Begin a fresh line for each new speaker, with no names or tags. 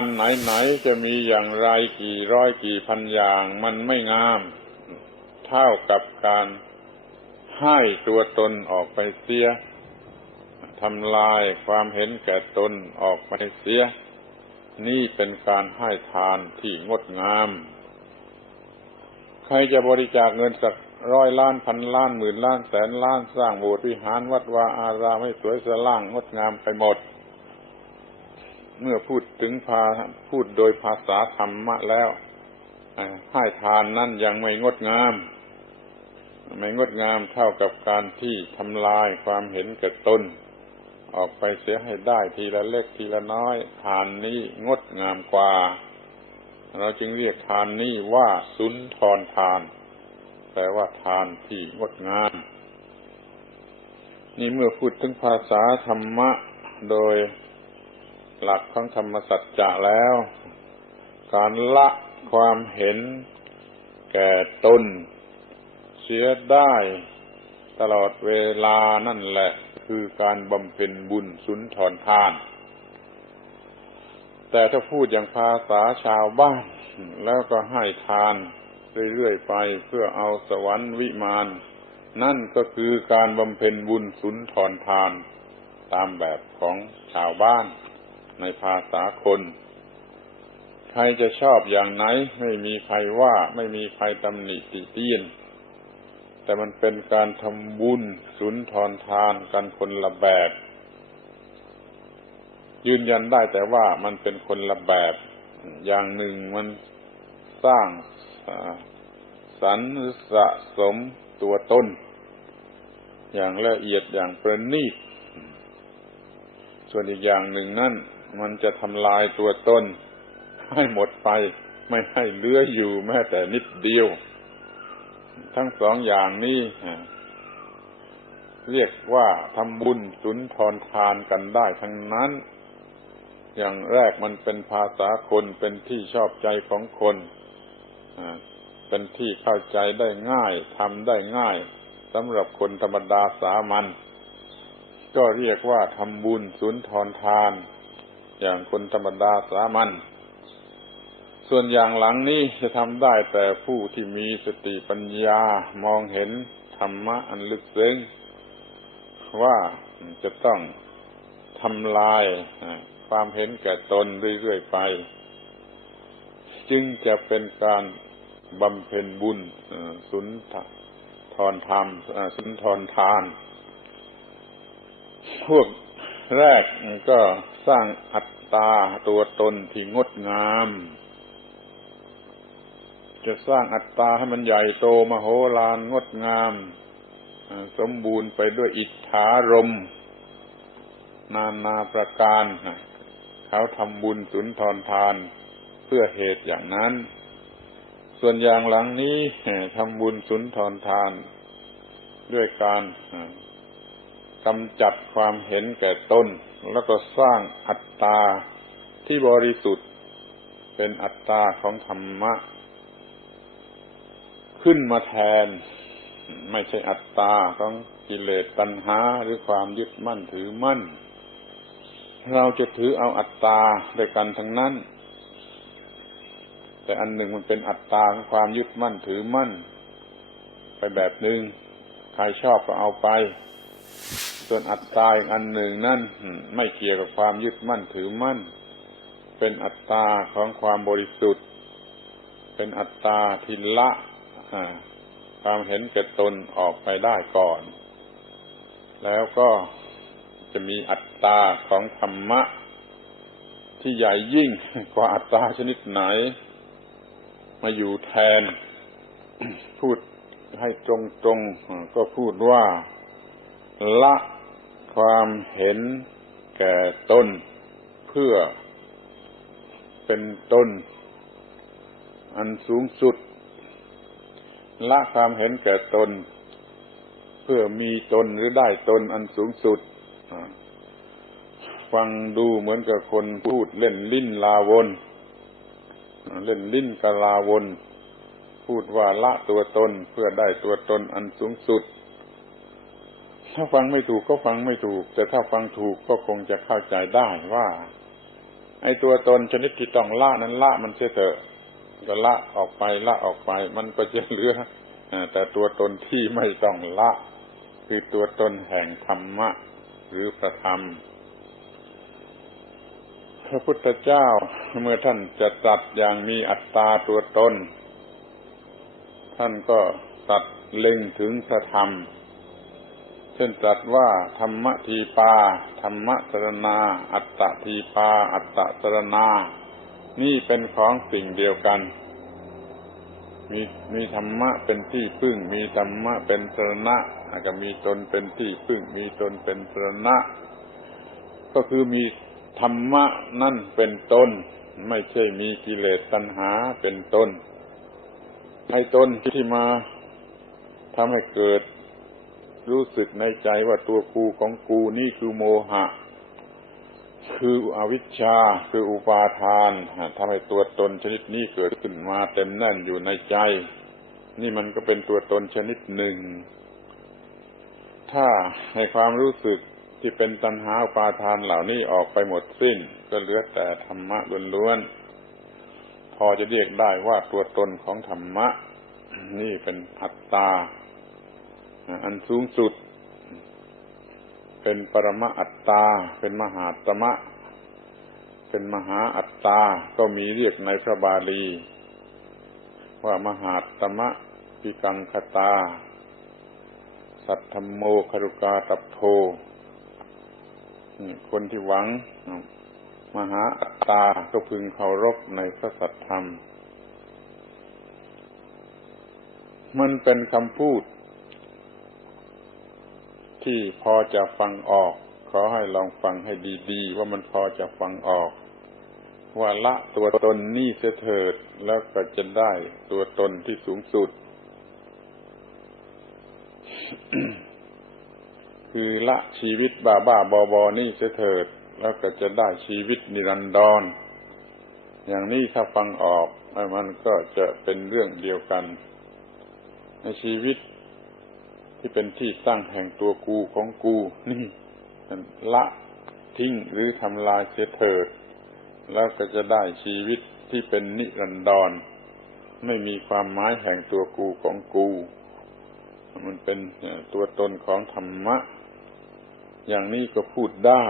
การไหนๆจะมีอย่างไรกี่ร้อยกี่พันอย่างมันไม่งาม เท่ากับการให้ตัวตนออกไปเสียทำลายความเห็นแก่ตนออกไปเสีย นี่เป็นการให้ทานที่งดงาม ใครจะบริจาคเงินสักร้อยล้านพันล้านหมื่นล้านแสนล้านสร้างโบสถ์วิหารวัดวาอารามให้สวยสล่างงดงามไปหมด เมื่อพูดถึงพาพูดโดยภาษาธรรมะแล้วให้ทานนั่นยังไม่งดงาม ไม่งดงามเท่ากับการที่ทำลายความเห็นแก่ตนออกไปเสียให้ได้ทีละเล็กทีละน้อยทานนี้งดงามกว่า เราจึงเรียกทานนี้ว่าสุนทรทานแปลว่าทานที่งดงาม นี่เมื่อพูดถึงภาษาธรรมะ โดย หลักของธรรมสัจจะแล้ว การละความเห็นแก่ตน เสียได้ตลอดเวลานั่นแหละคือการบำเพ็ญบุญสุนทรทาน แต่ถ้าพูดอย่างภาษาชาวบ้าน แล้วก็ให้ทานเรื่อยๆไปเพื่อเอาสวรรค์วิมานนั่นก็คือการบำเพ็ญบุญสุนทรทาน ตามแบบของชาวบ้าน ในภาษาคน ใครจะชอบอย่างไหน ไม่มีใครว่าไม่มีใครตำหนิติเตียน แต่มันเป็นการทำบุญสุนทรทานกันคนละแบบ ยืนยันได้แต่ว่ามันเป็นคนละแบบ อย่างหนึ่งมันสร้างสรรสะสมตัวต้นอย่างละเอียดอย่างประณีต ส่วนอีกอย่างหนึ่งนั่น มันจะทำลายตัวตนให้หมดไป ไม่ให้เหลืออยู่แม้แต่นิดเดียว ทั้งสองอย่างนี้เรียกว่าทำบุญสุนทรทานกันได้ทั้งนั้น อย่างแรกมันเป็นภาษาคนเป็นที่ชอบใจของคนเป็นที่เข้าใจได้ง่ายทำได้ง่ายสำหรับคนธรรมดาสามัญก็เรียกว่าทำบุญสุนทรทาน อย่างคนธรรมดาสามัญส่วนอย่างหลังนี้จะทำได้แต่ผู้ที่มีสติปัญญามองเห็นธรรมะอันลึกซึ้งว่าจะต้องทำลายความเห็นแก่ตนเรื่อยๆไป จึงจะเป็นการบำเพ็ญบุญสุนทรธรรมสุนทรทาน พวก แรกก็สร้างอัตตาตัวตนที่งดงาม จะสร้างอัตตาให้มันใหญ่โตมโหฬารงดงาม สมบูรณ์ไปด้วยอิทธารม นานาประการ เขาทำบุญสุนทรทานเพื่อเหตุอย่างนั้น ส่วนอย่างหลังนี้ทำบุญสุนทรทานด้วยการ กำจัดความเห็นแก่ตนแล้วก็สร้างอัตตาที่บริสุทธิ์เป็นอัตตาของธรรมะ ขึ้นมาแทน ไม่ใช่อัตตาของกิเลสตัณหาหรือความยึดมั่นถือมั่น เราจะถือเอาอัตตาด้วยกันทั้งนั้น แต่อันหนึ่งมันเป็นอัตตาของความยึดมั่นถือมั่น ไปแบบหนึ่งใครชอบก็เอาไป ส่วนอัตตาอีกอันหนึ่งนั่นไม่เกี่ยวกับความยึดมั่นถือมั่น เป็นอัตตาของความบริสุทธิ์ เป็นอัตตาทิละความเห็นแก่ตนออกไปได้ก่อน แล้วก็จะมีอัตตาของธรรมะ ที่ใหญ่ยิ่งกว่าอัตตาชนิดไหน มาอยู่แทน พูดให้ตรงๆก็พูดว่าละ ความเห็นแก่ตนเพื่อเป็นตนอันสูงสุด ละความเห็นแก่ตน เพื่อมีตนหรือได้ตนอันสูงสุด ฟังดูเหมือนกับคนพูดเล่นลิ้นลาวน เล่นลิ้นกะลาวน พูดว่าละตัวตนเพื่อได้ตัวตนอันสูงสุด ถ้าฟังไม่ถูกก็ฟังไม่ถูก แต่ถ้าฟังถูกก็คงจะเข้าใจได้ว่า ไอ้ตัวตนชนิดที่ต้องละนั้นละมันเสียเถอะก็ละออกไปละออกไป มันก็จะเหลือแต่ตัวตนที่ไม่ต้องละ คือตัวตนแห่งธรรมะ หรือประธรรม พระพุทธเจ้าเมื่อท่านจะตัดอย่างมีอัตตาตัวตน ท่านก็ตัดเล็งถึงพระธรรม ช่นตรัสว่า ธรรมทีปา ธรรมสรณา อัตตทีปา อัตตสรณา นี่เป็นของสิ่งเดียวกัน มีมีธรรมะเป็นที่พึ่ง มีธรรมะเป็นสรณะก็มีตนเป็นที่พึ่ง มีตนเป็นสรณะ ก็คือมีธรรมะนั่นเป็นตนไม่ใช่มีกิเลสตัณหาเป็นตนไอ้ตนที่มาทำให้เกิด รู้สึกในใจว่าตัวกูของกูนี่คือโมหะ คืออวิชชา คืออุปาทานทำให้ตัวตนชนิดนี้เกิดขึ้นมาเต็มแน่นอยู่ในใจ นี่มันก็เป็นตัวตนชนิดหนึ่ง ถ้าให้ความรู้สึกที่เป็นตัณหาอุปาทานเหล่านี้ออกไปหมดสิ้น ก็เหลือแต่ธรรมะล้วนๆพอจะเรียกได้ว่าตัวตนของธรรมะ นี่เป็นอัตตา อันสูงสุด เป็นปรมอัตตา เป็นมหาตมะ เป็นมหาอัตตา ก็มีเรียกในพระบาลี ว่ามหาตมะปิกังคตา สัทธมโมคารุกาตัพโทคนที่หวังมหาอัตตา ก็พึงเคารพในพระสัทธรรม มันเป็นคำพูด ที่พอจะฟังออก ขอให้ลองฟังให้ดีๆ ว่ามันพอจะฟังออก ว่าละตัวตนนี่เสเถิดแล้วก็จะได้ตัวตนที่สูงสุด คือละชีวิตบ้าบ้าบอบอนี่เสเถิด แล้วก็จะได้ชีวิตนิรันดร อย่างนี้ถ้าฟังออกมันก็จะเป็นเรื่องเดียวกัน ในชีวิต ที่เป็นที่ตั้งแห่งตัวกูของกูนี่ละทิ้งหรือทำลายเสียเถิด แล้วก็จะได้ชีวิตที่เป็นนิรันดร ไม่มีความหมายแห่งตัวกูของกู มันเป็นตัวตนของธรรมะ อย่างนี้ก็พูดได้